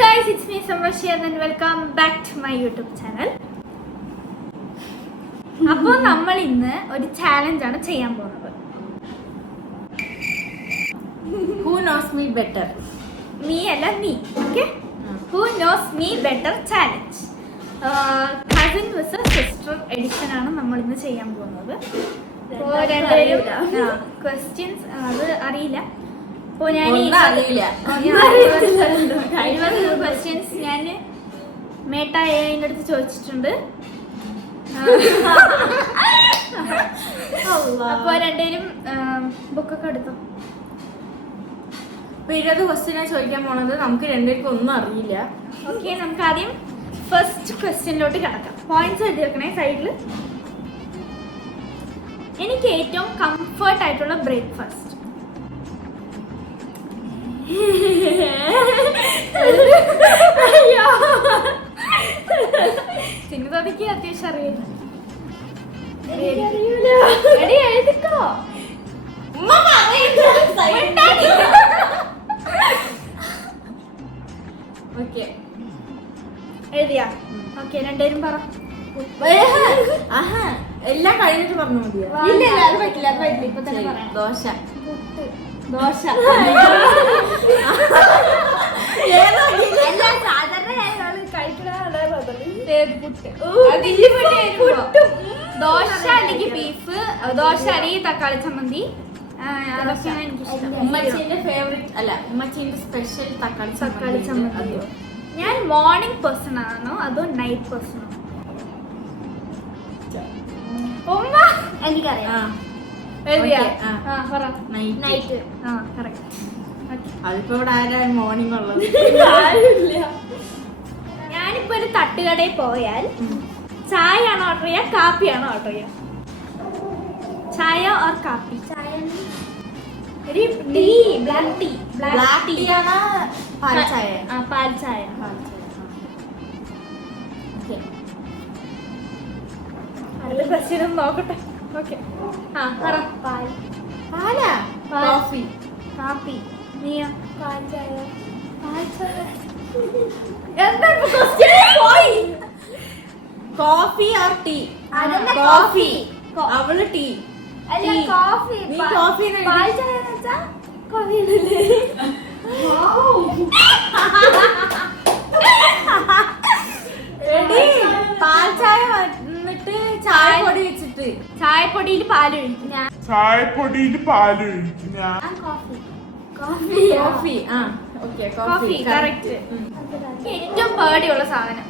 guys, it's me Samrashia and welcome back to my YouTube channel. അപ്പോൾ നമ്മൾ ഇന്ന് ഒരു ചാലഞ്ച് ആണ് ചെയ്യാൻ പോകുന്നത്. Who knows me better? Me അല്ല നീ. Okay? Who knows me better challenge. Cousin vs sister edition ആണ് നമ്മൾ ഇന്ന് ചെയ്യാൻ പോകുന്നത്. അപ്പോൾ രണ്ടുപേരും ക്വസ്റ്റ്യൻസ് അത് അറിയില്ല. അപ്പോൾ ഞാൻ 20 ക്വസ്റ്റ്യൻസ് ഞാൻ മേട്ടായതിൻ്റെ അടുത്ത് ചോദിച്ചിട്ടുണ്ട്. അപ്പോൾ രണ്ടുപേരും ബുക്കൊക്കെ എടുത്തു. 20 ക്വസ്റ്റ്യനാണ് ചോദിക്കാൻ പോണത്. നമുക്ക് രണ്ടുപേർക്കും ഒന്നും അറിയില്ല. ഓക്കെ, നമുക്ക് ആദ്യം ഫസ്റ്റ് ക്വസ്റ്റ്യനിലോട്ട് കിടക്കാം. പോയിന്റ്സ് എഴുതി വെക്കണേ സൈഡിൽ. എനിക്ക് ഏറ്റവും കംഫർട്ട് ആയിട്ടുള്ള ബ്രേക്ക്ഫാസ്റ്റ് സിനിമയ്ക്ക് അത്യാവശ്യം അറിയില്ല. എഴുതിക്കോ. ഓക്കെ, എഴുതിയാ? ഓക്കെ, രണ്ടുപേരും പറ. എല്ലാം കഴിഞ്ഞിട്ട് പറഞ്ഞു മതിയോ? ഇല്ല, അത് പറ്റില്ല, അത് പറ്റില്ല. ഇപ്പൊ തന്നെ പറയാം. ദോശ. ദോശ അല്ലെങ്കിൽ ബീഫ്, ദോശ അല്ലെങ്കിൽ തക്കാളി ചമ്മന്തി, അതൊക്കെയാണ് എനിക്കിഷ്ടം. ഉമ്മച്ചീന്റെ ഫേവറേറ്റ് അല്ല, ഉമ്മച്ചീന്റെ സ്പെഷ്യൽ തക്കാളി ചമ്മന്തി. ഞാൻ മോർണിംഗ് പേഴ്സൺ ആണോ അതോ നൈറ്റ് പേഴ്സൺ ആണോ? ഉമ്മ എനിക്കറിയാം. അതിപ്പോ ഇവിടെ ആരാണ് മോർണിംഗ് ഉള്ളത്? ഞാനിപ്പോ ഒരു തട്ടുകടയിൽ പോയാൽ ചായ ആണോ ഓർഡർ ചെയ്യാ, കാപ്പിയാണോ ഓർഡർ ചെയ്യാ? ചായ ഓർ കാപ്പി? ബ്ലാക്ക് ടീ ആണോ പാൽ ചായ? പാൽ ചായ. അടുത്ത ക്വസ്റ്റ്യൻ നോക്കട്ടെ. ഓക്കെ, പാലാ കോഫി? കാപ്പി. നീയോ? പാൽ ചായ. Coffee or tea? കോഫി. അവള് ടീ. അല്ല, കോഫി. നീ കോഫി. പാൽ ചായ വെച്ചാ കോഫി ഉണ്ടല്ലേ? പാൽ ചായ വന്നിട്ട് ചായപ്പൊടി വെച്ചിട്ട് ചായപ്പൊടിയിൽ പാല് ഒഴിക്കും. ഞാൻ കോഫി. Coffee correct. ഏറ്റവും പേടിയുള്ള സാധനം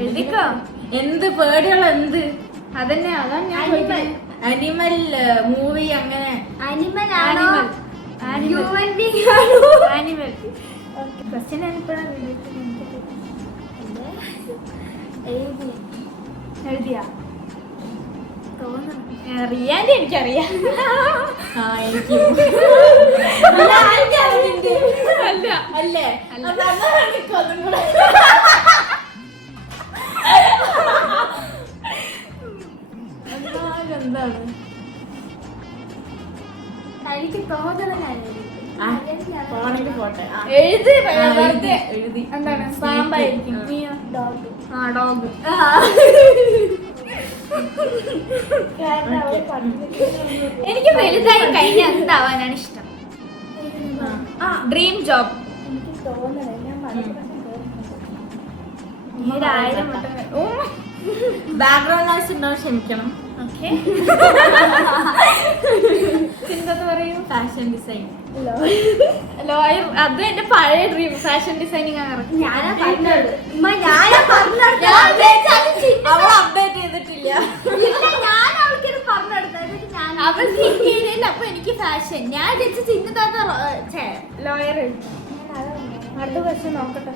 എഴുതിക്കോ. എന്ത് പേടിയുള്ള എന്ത്? അതന്നെ, അതാണ് ഞാൻ. അനിമൽ മൂവി അങ്ങനെ. ആനിമൽ ആണോ ഹ്യൂമൻ ബീങ് ആണോ? ആനിമൽ. ഓക്കെ, ക്വസ്റ്റ്യൻ ഞാനിപ്പോഴാണ് എഴുതിയാ തോന്നുന്നു. അറിയാതെ എനിക്കറിയാം. അല്ലേ? എന്താണ് എനിക്ക് തോന്നണം. എഴുതി. എന്താണ്? പാമ്പായിരിക്കും. ഡോഗ്. എനിക്ക് വലുതായി കഴിഞ്ഞാൽ എന്താവാനാണ് ഇഷ്ടം? Dream job. ബാക്ക്ഗ്രൗണ്ട് നോയ്സ് ഉണ്ടാവും, ക്ഷമിക്കണം. ഓക്കെ, ചിന്തത്ത് പറയൂ. Fashion design. ലോയർ. അത് എന്റെ പഴയ ഡ്രീം. ഫാഷൻ ഡിസൈനിങ് ആണ്. അവൾ അപ്ഡേറ്റ് ചെയ്തിട്ടില്ല. അവൾക്ക് ഇന്ത്യയിലല്ല. അപ്പൊ എനിക്ക് ഫാഷൻ. ഞാൻ ചിന്തത്താത്ത ലോയർ. അടുത്ത ക്വസ്റ്റ്യൻ നോക്കട്ടെ.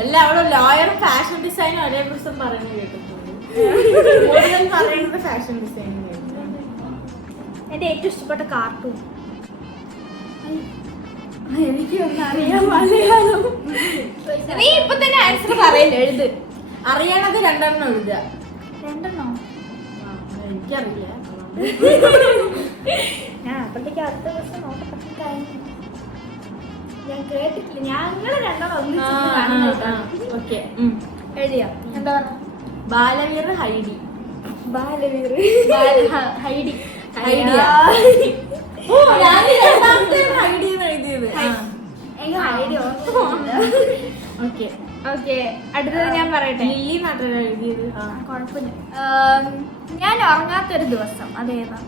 അല്ല, അവള് ലോയറും ഫാഷൻ ഡിസൈനും ഒരേ ദിവസം പറഞ്ഞു കേട്ടിട്ടുണ്ട്. പറയുന്നത് ഫാഷൻ ഡിസൈനിങ്. എന്റെ ഏറ്റവും ഇഷ്ടപ്പെട്ട കാർട്ടൂൺ. എനിക്കൊന്നും അറിയാൻ മലയാളം. നീ ഇപ്പൊ തന്നെ ആൻസർ പറയില്ല, എഴുത്. അറിയണത് രണ്ടെണ്ണം എഴുതുക. രണ്ടെണ്ണോ? എനിക്കറിയില്ല. ഞാൻ അപ്പോഴത്തേക്ക് അടുത്ത ദിവസം നോക്കട്ടെ കഴിഞ്ഞു. ഞാൻ കേട്ടിട്ടില്ല, ഞങ്ങള് രണ്ടാളും ഒന്നിച്ച് കാണുന്നതാണ്. ഓക്കെ എഴുതിയോ? എന്താ പറഞ്ഞ? ബാലവീർ ഹൈഡി. ബാലവീർ ഹൈഡി. ഐഡിയ. ഹൈഡി എന്ന് എഴുതിയത്. ഓക്കെ ഓക്കെ, അടുത്തത് ഞാൻ പറയട്ടെ. ലില്ലി നാട്ടിൽ എഴുതിയത്. കുഴപ്പമില്ല. ഞാൻ ഉറങ്ങാത്തൊരു ദിവസം അതേതാ?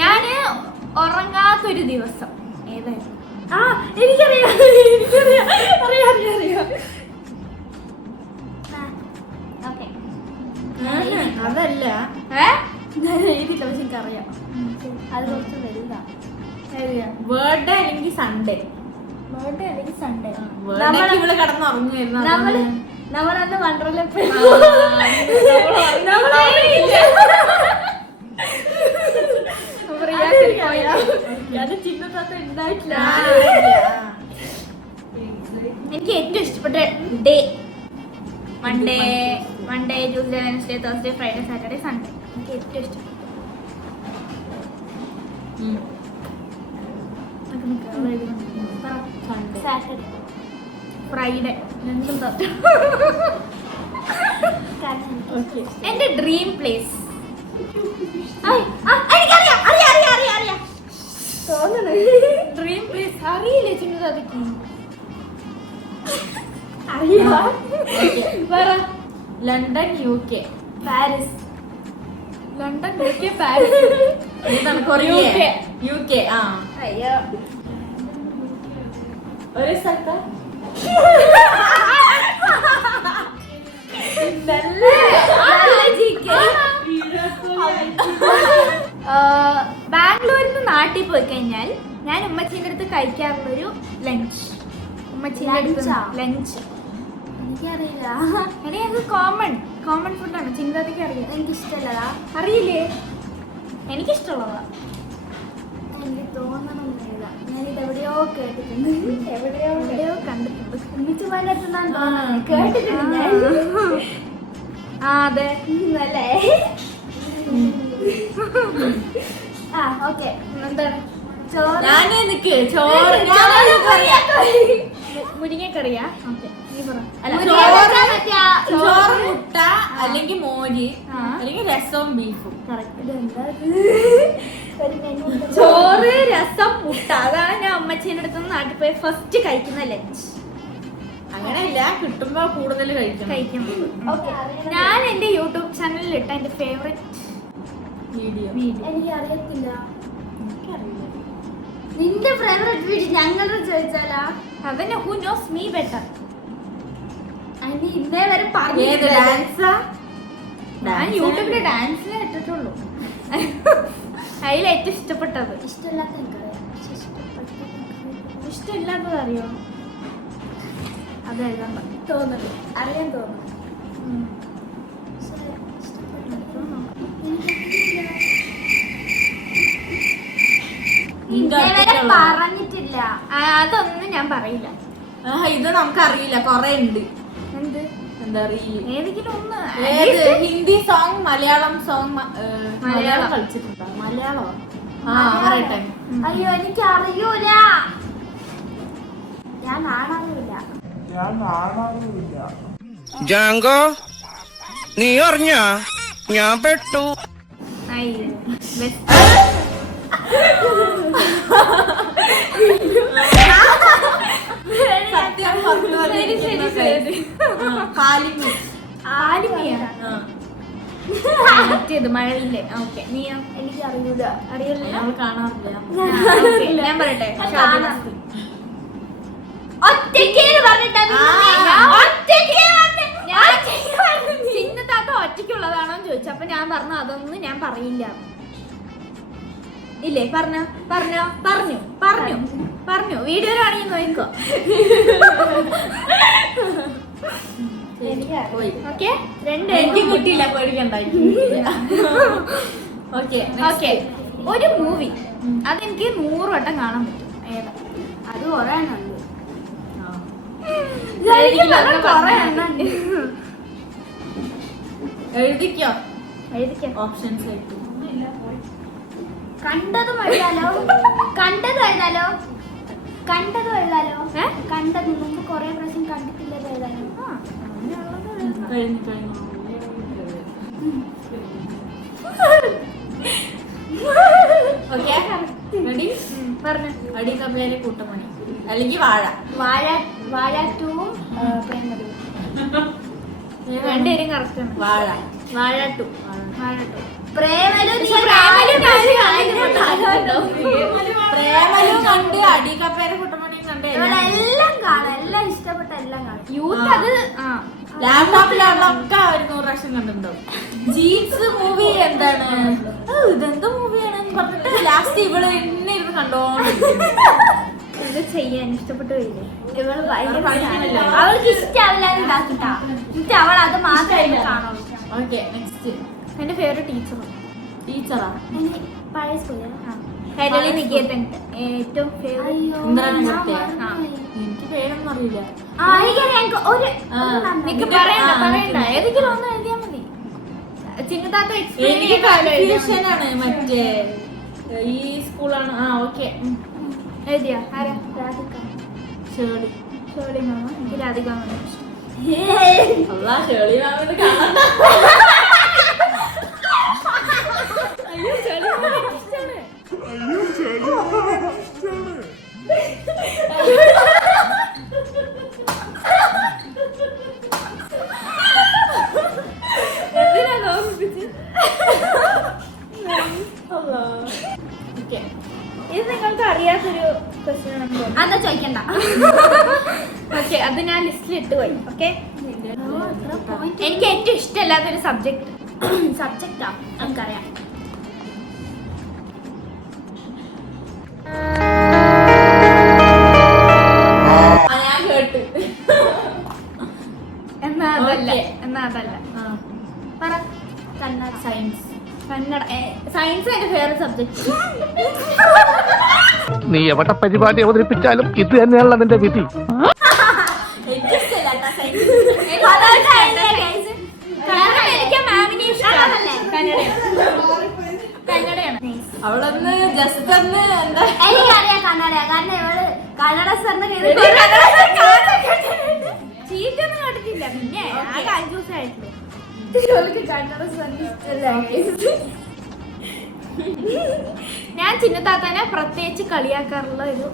ഞാന് ഉറങ്ങാത്തൊരു ദിവസം ഏതായിരുന്നു? ആ എനിക്കറിയാം, എനിക്കറിയാം, അറിയാം അറിയാം അറിയാം. അതല്ല, ഞാൻ എഴുതിയില്ല, പക്ഷെ എനിക്കറിയാം. അത് കുറച്ച് വലുതാ. ബർത്ത്ഡേ അല്ലെങ്കിൽ സൺഡേ. ബർത്ത്ഡേ അല്ലെങ്കിൽ സൺഡേ. ഇവള് കിടന്നുറങ്ങുമായിരുന്നു. നമ്മളന്ന് വണ്ടർല ഉണ്ടായിട്ടില്ല. എനിക്ക് ഏറ്റവും ഇഷ്ടപ്പെട്ട day Monday Tuesday Wednesday Thursday Friday Saturday Sunday. എനിക്ക് ഏറ്റവും ഇഷ്ടപ്പെട്ട സാറ്റർഡേ ഫ്രൈഡേ രണ്ടും തൊട്ട്. എന്റെ ഡ്രീം പ്ലേസ് ഡ്രീം പ്ലേസ് അറിയില്ലേ ചിന്നതാദിക്ക്? London UK Paris. London UK Paris. UK. അയ്യോ, ഒരു സ്ഥലത്ത് ബാംഗ്ലൂരിൽ നിന്ന് നാട്ടിൽ പോയി കഴിഞ്ഞാൽ ഞാൻ ഉമ്മച്ചീൻ്റെ അടുത്ത് കഴിക്കാറുള്ളൊരു ലഞ്ച്. ഉമ്മച്ചീൻ്റെ അടുത്ത് ലഞ്ച് എനിക്കറിയില്ല. എടേ, അത് കോമൺ ഫുഡാണ്. ചിന്താതിക്ക് അറിയാം. എനിക്കിഷ്ടമല്ലതാ. അറിയില്ലേ? എനിക്കിഷ്ടമുള്ളതാ. എനിക്ക് തോന്നണമെന്നില്ല. ഞാനിത് എവിടെയോ കേട്ടിട്ടുണ്ട്, എവിടെയോ കണ്ടിട്ടുണ്ട്. ഉമ്മിച്ച് പോയതിൻ്റെ അടുത്ത് ഞാൻ തോന്നുന്നു കേട്ടിട്ടുണ്ട് ഞാൻ. അതെ അല്ലേ? ഓക്കെ, എന്താണ്? മുരിങ്ങക്കറിയാ? ചോറ്, മുട്ട അല്ലെങ്കിൽ മോര് അല്ലെങ്കിൽ രസവും ബീഫും. ചോറ്, രസം, മുട്ട. അതാണ് ഞാൻ അമ്മച്ചീൻ്റെ അടുത്ത് നാട്ടിൽ പോയി ഫസ്റ്റ് കഴിക്കുന്ന ലഞ്ച്. അങ്ങനെയല്ല, കിട്ടുമ്പോ കൂടുതൽ കഴിക്കും. ഞാൻ എന്റെ യൂട്യൂബ് ചാനലിൽ ഇട്ട എന്റെ ഫേവറേറ്റ് വീഡിയോ. എനിക്ക് അറിയത്തില്ല. നിന്റെ ഫേവറേറ്റ് വീഡിയോ ഞങ്ങളുടെ ചോദിച്ചാലാ? അവന് ഹു നോസ് മീ ബെറ്റർ. അതിന് ഇന്നേ വരെ ഞാൻ യൂട്യൂബില് ഡാൻസിനെ ഇട്ടിട്ടുള്ളൂ. അതിൽ ഏറ്റവും ഇഷ്ടപ്പെട്ടത്. ഇഷ്ടമില്ലാത്തത് അറിയോ? അതെഴുതാൻ തോന്നുന്നു, അറിയാൻ തോന്നുന്നു. പറഞ്ഞിട്ടില്ല. അതൊന്നും ഞാൻ പറയില്ല. ഇത് നമുക്കറിയില്ല, കൊറേ ഉണ്ട്. എന്ത്? എന്താ അറിയില്ല? ഏതെങ്കിലും ഒന്ന്. Hindi song, Malayalam song. മലയാളം കളിച്ചിട്ടുണ്ടോ? മലയാളോ? പറയട്ടെ. അയ്യോ, എനിക്ക് അറിയൂല. ഞാൻ ആണാറില്ല. ജാങ്കോ, നീ അറിഞ്ഞ ഞാൻ പെട്ടു. സത്യം മറ്റേത് മഴയില്ലേ? ഓക്കെ, നീയോ? എനിക്ക് അറിയൂല. അറിയില്ല, കാണാറില്ല. ഞാൻ പറയട്ടെ. ചിന്നത്താത്ത ഒറ്റയ്ക്കുള്ളതാണോ ചോദിച്ചു. അപ്പൊ ഞാൻ പറഞ്ഞു അതൊന്നും ഞാൻ പറയില്ല. ഇല്ലേ? പറഞ്ഞു വീഡിയോയിലാണെങ്കിൽ നോക്കോ. ഓക്കെ, എനിക്ക് കിട്ടിയില്ല, പേടിക്കണ്ടായി. ഓക്കെ, ഒരു മൂവി അതെനിക്ക് 100 വട്ടം കാണാൻ പറ്റും. ഏതാ? ഇത് കൊറേ എണ്ണുണ്ട്. എഴുതിക്കോ ഓപ്ഷൻസ് ആയിട്ട്. കണ്ടതും എഴുതാലോ കണ്ടതും എഴുതാലോ കണ്ടത് മുമ്പ് കൊറേ പ്രാവശ്യം കണ്ടിട്ടില്ലത് എഴുതാലോ. കഴിഞ്ഞു ഓക്കെ റെഡി പറഞ്ഞു. അടികപ്പേരെ കൂട്ടമണി അല്ലെങ്കിൽ വാഴ. വാഴ 2 പ്രേമലു രണ്ടുപേരും കറക്റ്റ് ആണ്. വാഴ 2 പ്രേമലു പ്രേമലു കണ്ട് അടികപ്പേരെ കൂട്ടമണിയും കണ്ട് എല്ലാം കാണാം. എല്ലാം ഇഷ്ടപ്പെട്ട എല്ലാം കാണാം. യൂത്ത് അത് ലാപ്ടോപ്പിലൊക്കെ അവർ 100 പ്രാവശ്യം കണ്ടിട്ടുണ്ടാവും. ജീൻസ് മൂവി എന്താണ് ഇതെന്തോ മൂവിയാണെന്ന് പറഞ്ഞിട്ട് ലാസ്റ്റ് ഇവള് എന്നെ ഇരുന്ന് കണ്ടോണ്ടിരിക്കുന്നു. ഇത് ചെയ്യാൻ ഇഷ്ടപ്പെട്ടു പോയില്ലേ? ഇവള് ഭയങ്കര പഠിക്കുന്നില്ല. അവൾക്ക് ഇഷ്ടാവില്ല ഇതാക്കിട്ടാ. എന്നിട്ട് അവൾ അത് മാത്രമേ കാണുള്ളൂ. Okay next. എന്റെ ഫേവറേറ്റ് ടീച്ചറാ പഴയ സ്കൂളിൽ കൈരളി നികേതൻ ഏറ്റവും ഇന്ദ്രനത്തെ. എനിക്ക് പേരൊന്നും അറിയില്ല. പറയണ്ട ഏതെങ്കിലും ഒന്ന് എഴുതിയാ മതി. ചിന്നതാത്ത എനിക്ക് കൺഫ്യൂഷൻ ആണ് മറ്റേ ഈ സ്കൂളാണ്. ഓക്കെ എഴുതിയാ ആരാ? രാധിക ഷേളി. ഷേളി മാമ. എനിക്ക് രാധിക മാമ ഇഷ്ടം. അല്ലാ ഷേളി മാമിന് കാണണ്ട. അയ്യോ ഷേളി മാമ ഇഷ്ടമാണ്. ഇത് നിങ്ങൾക്ക് അറിയാത്തൊരു ക്വസ്റ്റ്യൻ ആണെന്ന് തോന്നുന്നു. അതാ ചോദിക്കണ്ട. ഓക്കെ അത് ഞാൻ ലിസ്റ്റിൽ ഇട്ട് പോയി. ഓക്കെ എനിക്ക് ഏറ്റവും ഇഷ്ടമല്ലാത്തൊരു സബ്ജക്റ്റാ നമുക്കറിയാം. ഞാൻ കേട്ട്. എന്നാ അതല്ല പറ. കന്നഡ. സയൻസ്. കന്നഡ സയൻസ് എന്റെ ഫേവറേറ്റ് സബ്ജക്ട്. നീ എവിടെ പരിപാടി അവതരിപ്പിച്ചാലും ഇത് തന്നെയാണല്ലോ നിന്റെ വിധി. അവളൊന്ന് ജസ്റ്റ് ഒന്ന് എന്താ എനിക്കറിയാം കന്നഡ. കാരണം ഇവള് കന്നഡ സാറിന്റെ ചീറ്റൊന്നും കേട്ടിട്ടില്ല. പിന്നെ ആകെ 5 ദിവസമായിട്ടുള്ളൂ. കന്നഡ സാറിന് ഇഷ്ടമല്ല. ഞാൻ ചിന്നത്താത്തനെ പ്രത്യേകിച്ച് കളിയാക്കാറുള്ള ഒരു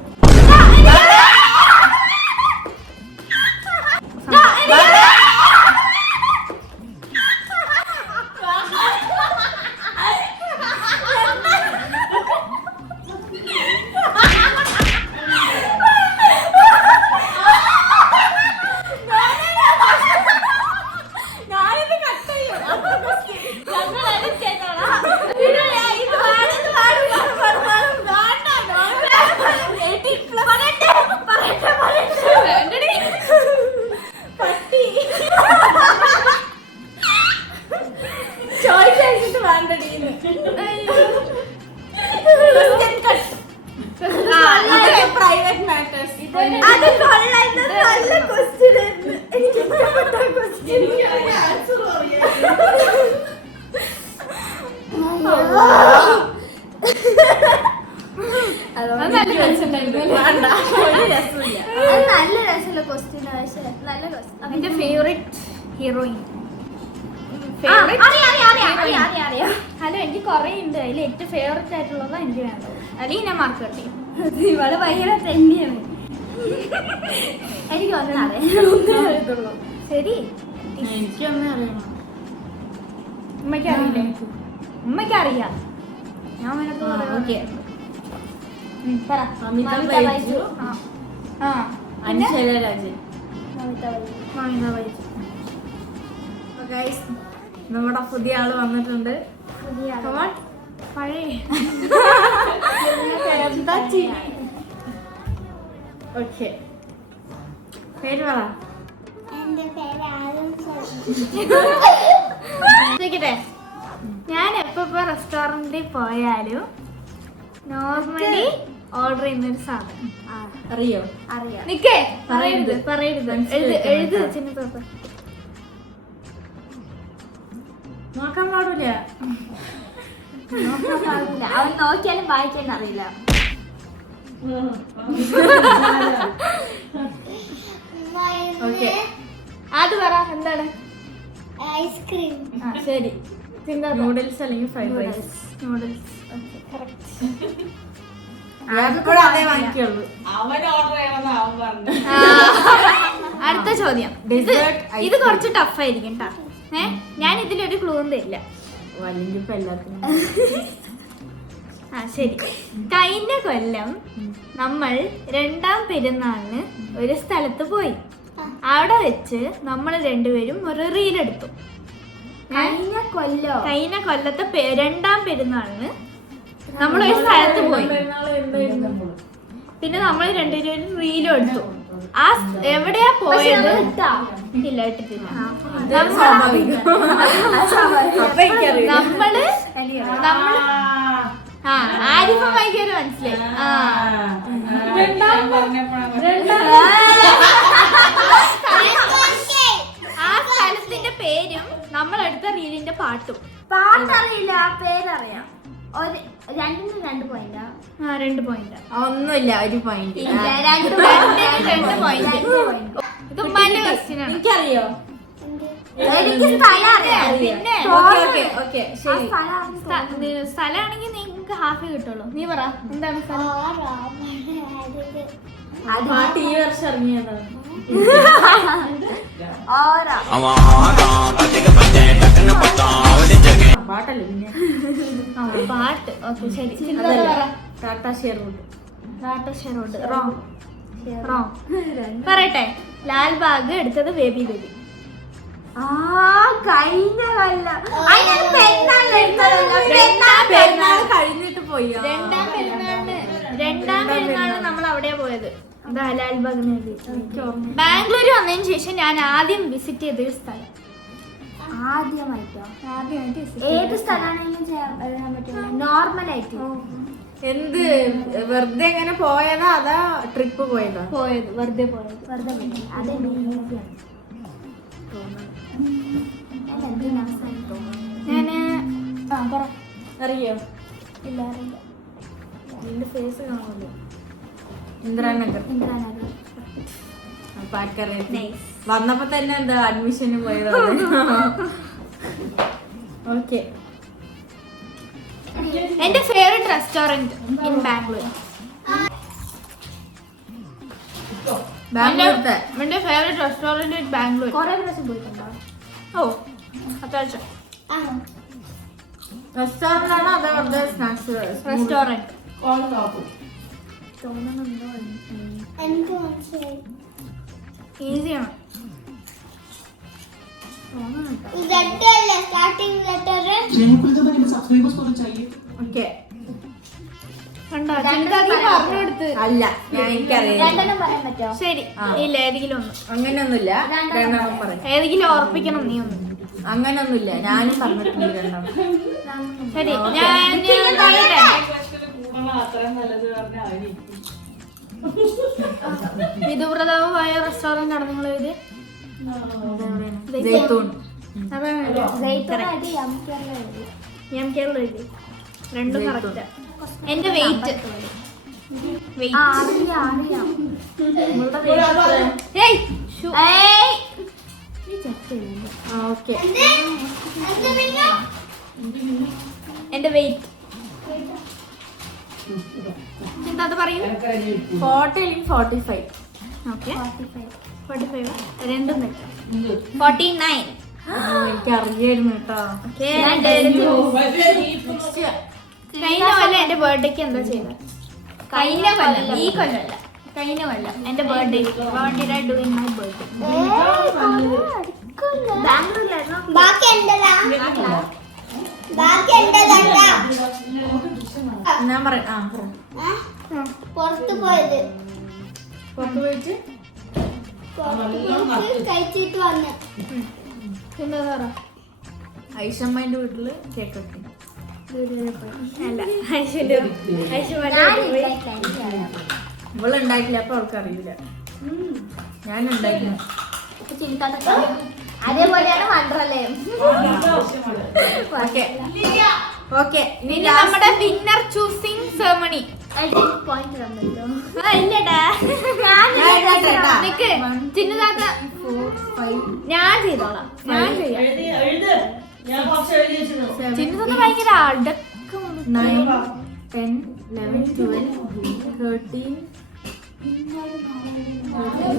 പ്രൈവറ്റ് മാറ്റേഴ്സ്. നല്ല രസമുള്ള ക്വസ്റ്റ്യൻ. നല്ല ക്വസ്റ്റ്യൻ. എന്റെ ഫേവറേറ്റ് ഹീറോയിൻ. ഹലോ എനിക്ക് കുറെ ഉണ്ട്. അതിൽ ഏറ്റവും ഫേവറേറ്റ് ആയിട്ടുള്ളതാണ് എനിക്ക് വേണ്ടത്. അല്ലെങ്കിൽ ഞാൻ മാർക്ക് കിട്ടി. ഇവള് ഭയങ്കര തെന്നിയാണ്. എനിക്ക് ഒന്നും അറിയാം. ശരി എനിക്കൊന്നും അറിയണം. ഉമ്മയ്ക്ക് അറിയില്ലേ? ഉമ്മയ്ക്ക് അറിയാം. ഞാൻ ഓക്കെ. പറ. അമിതാഭ് ബൈജു, അൻഷല രാജൻ. നമ്മുടെ പുതിയ ആള് വന്നിട്ടുണ്ട്. പഴയ ഓക്കെ പേര് പറ. ചോദിക്കട്ടെ, ഞാൻ എപ്പോ റെസ്റ്റോറന്റിൽ പോയാലും നോർമലി ഓർഡർ ചെയ്യുന്നൊരു സാധനം അറിയോ? അറിയാം. നിക്കേ പറയരുത് എഴുത് ചിന്ന പേപ്പർ. നോക്കാൻ പാടില്ല. അവൻ നോക്കിയാലും വായിക്കാൻ അറിയില്ല. ഓക്കെ, അത് പറ എന്താണ്? ഐസ്ക്രീം. ശരി. നൂഡിൽസ് അല്ലെങ്കിൽ ഫ്രൈഡ് റൈസ്. നൂഡിൽസ്. എപ്പോഴും അതേ വാങ്ങിക്കുള്ളൂ. അടുത്ത ചോദ്യം. ഇത് കുറച്ച് ടഫ് ആയിരിക്കും കേട്ടോ. ഞാൻ ഇതിലൊരു ക്ലൂവും തരില്ല. അല്ലെങ്കിൽ ഇപ്പൊ എല്ലാത്തിനും. ശരി. കഴിഞ്ഞ കൊല്ലം നമ്മൾ 2ാം പെരുന്നാളിന് ഒരു സ്ഥലത്ത് പോയി. അവിടെ വെച്ച് നമ്മൾ രണ്ടുപേരും ഒരു റീലെടുത്തു. കഴിഞ്ഞ കൊല്ലത്തെ 2ാം പെരുന്നാളിന് നമ്മൾ ഒരു സ്ഥലത്ത് പോയി. പിന്നെ നമ്മൾ രണ്ടുപേരും റീലും എടുത്തു. ആ എവിടെയാ പോയത്? ഇല്ല, ഇട്ടിട്ടില്ല. നമ്മള് ആരിഫ വൈകിയൊരു മനസ്സിലായി. ആ സ്ഥലത്തിന്റെ പേരും നമ്മളെടുത്ത റീലിന്റെ പാട്ടും. പാട്ടറിയില്ല, പേരറിയാം. ഒരു 2 പോയിന്റാ? 2 പോയിന്റ്. ഒന്നുമില്ല, ഒരു പോയിന്റ്. 2 പോയിന്റ്. ഇത് ഉമ്മാന്റെ ക്വസ്റ്റ്യൻ ആണ്. എനിക്കറിയോ? എനിക്ക് സ്ഥലം അറിയാം. പിന്നെ സ്ഥലമാണെങ്കിൽ നിങ്ങൾക്ക് ഹാഫ് കിട്ടുള്ളൂ. നീ പറ എന്താണ് സ്ഥലം? പാട്ട് ഈ വർഷം ഇറങ്ങിയതാണ്. പാട്ടല്ലേ പിന്നെ? പാട്ട്. ഓക്കെ, ശരി. ടാറ്റാ ഷെയർവുഡ്. റോങ്. പറയട്ടെ. ലാൽബാഗ് എടുത്തത് ബേബി ബേബി. കഴിഞ്ഞ കൊല്ലം പെരുന്നാൾ കഴിഞ്ഞിട്ട് പോയി. 2ാം പെരുന്നാളിന് നമ്മൾ അവിടെയാ പോയത്. ലാൽബാഗ്. ബാംഗ്ലൂർ വന്നതിന് ശേഷം ഞാൻ ആദ്യം വിസിറ്റ് ചെയ്തൊരു സ്ഥലം. ആദ്യമായിട്ട് ഏത് സ്ഥലമാണെങ്കിലും എഴുതാൻ പറ്റുമോ? നോർമലായിട്ട്. എന്ത് വെറുതെ എങ്ങനെ പോയതാ അതാ ട്രിപ്പ് പോയതാ? വെറുതെ പോയത്. അതെ, ഞാന് അറിയോ? ഇല്ല, അറിയില്ല. നിന്റെ ഫേസ് കാണുമല്ലോ. ഇന്ദ്രാനഗർ. വന്നപ്പോ തന്നെ എന്താ അഡ്മിഷന് പോയതാണ്. ഓക്കെ. എന്റെ ഫേവറേറ്റ് റെസ്റ്റോറന്റ് ഇൻ ബാംഗ്ലൂർ. ബാംഗ്ലൂർത്തെ എന്റെ ഫേവറേറ്റ് റെസ്റ്റോറന്റ് ഇൻ ബാംഗ്ലൂർ. കൊറേ പ്രാവശ്യം പോയിട്ടുണ്ടോ? ഓ, അത്യാവശ്യം. റെസ്റ്റോറന്റ് ആണോ അതോ വെറുതെ സ്നാക്സ്? റെസ്റ്റോറന്റ്. എനിക്ക് മനസ്സിലായി. ഈസിയാണ്. Starting letter. ഓക്കെ. കണ്ടോ? പറഞ്ഞെടുത്ത്. അല്ല, ഞാൻ എനിക്കറിയാം. 2 പറയാൻ പറ്റുമോ? ശരി. ഇല്ല, ഏതെങ്കിലും ഒന്ന്. അങ്ങനെയൊന്നുമില്ല. രണ്ടെണ്ണം പറയും. ഏതെങ്കിലും ഓർപ്പിക്കണം നീ ഒന്ന്. അങ്ങനൊന്നുമില്ല, ഞാനും പറഞ്ഞിട്ടുണ്ട് 2 ശരി, ഞാൻ പറയട്ടെ. വിധുപ്രതാപമായ റെസ്റ്റോറന്റ് ആണ് നിങ്ങൾ ഇത്. ജയ്ത്തൂൺ. ഞാൻ കേരള എഴുതി. രണ്ടും കറക്റ്റ്. എന്റെ വെയിറ്റ്. എന്റെ വെയിറ്റ് എന്താ പറയൂ? 40 അല്ലെങ്കിൽ 45. ഓക്കെ, 45. രണ്ടും തെറ്റാ. 49. എനിക്കറിയായിരുന്നു കേട്ടോ. കഴിഞ്ഞ കൊല്ലം എന്റെ ബർത്ത്ഡേക്ക് എന്താ ചെയ്തത്? കഴിഞ്ഞ കൊല്ലം, ഈ കൊല്ലമല്ല. കഴിഞ്ഞ കൊല്ലം എന്റെ ബർത്ത്ഡേക്ക് what did I do in my birthday? ബാംഗ്ലൂരിലായിരുന്നു. ബാക്കി എന്റേതാ. ഞാൻ പറയാം. പുറത്ത് പോയത്. പുറത്ത് പോയിട്ട് കഴിച്ചിട്ട് വന്ന്. എന്താ പറ? ഐഷമ്മേന്റെ വീട്ടില് കേക്ക് വെക്കും. അല്ല, ഇവളുണ്ടായിട്ടില്ല, അപ്പൊ അവൾക്ക് അറിയില്ല. ഞാൻ ഉണ്ടായിട്ടില്ല. അതേപോലെയാണ് വണ്ടർലയും. ഓക്കെ, ഇനി നമ്മുടെ വിന്നർ ചൂസിങ് സെറമണി. പോയിന്റ് തന്നല്ലോ. ഇല്ലടാ നിക്ക് ചിന്നതാത്ത ഞാൻ ചെയ്തോളാം. ഞാൻ ചെയ്യാം. ചിന്നതാത്ത ഭയങ്കര അടക്കം. 9, 10, 11, 12, 13, 14,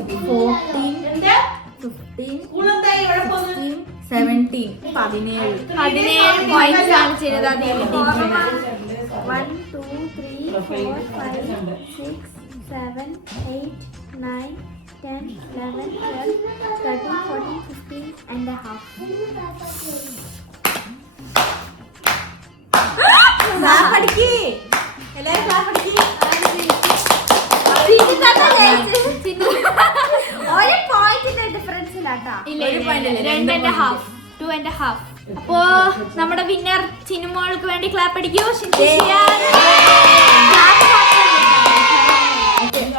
15, 16, 17, 17 പോയിന്റ്സ് ആണ് ചിന്നതാത്ത കിട്ടിയിരിക്കുന്നത്. 1, 2, 3, 4, 5, 6, 7, 8, 9, 10, 11, 12, 13, 14, 15 and a half. പഠിക്ക് എല്ലാരും ക്ലാസ് പഠിക്ക്. ഒരു പോയിന്റിന്റെ ഡിഫറൻസിലാട്ടാ. ഇല്ല, ഒരു point ഇല്ല, 2.5 2.5. അപ്പോ നമ്മുടെ വിന്നർ ചിന്നുമോൾക്ക് വേണ്ടി ക്ലാപ്പ് അടിക്കൂ.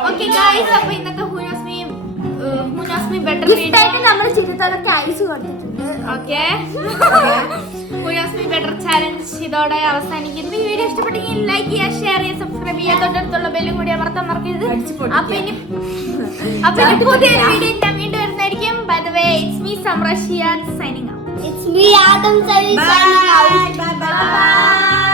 ഓക്കെ ഗൈസ്, അപ്പൊ ഇന്നത്തെ ഹൂനോസ്മി ബെറ്റർ ഗിഫ്റ്റായിട്ട് നമ്മൾ ചിരുത്തലൊക്കെ ഐസ് കൊടുത്തിട്ടുണ്ട്. ഓക്കെ ഹൂനോസ്മി ബെറ്റർ ചാലഞ്ച് ഇതോടെ അവസാനിക്കുന്നു. ഈ വീഡിയോ ഇഷ്ടപ്പെട്ടെങ്കിൽ ലൈക്ക് ചെയ്യുക, ഷെയർ ചെയ്യുക, സബ്സ്ക്രൈബ് ചെയ്യുക, തൊട്ടടുത്തുള്ള ബെല്ലും കൂടി അമർത്താൻ മറക്കരുത്. അപ്പൊ ഇനി പുതിയൊരു വീഡിയോ ഞാൻ വീണ്ടും വരുന്നതായിരിക്കും. By the way, it's me Samrashia signing out. It's me Adam signing out. Bye.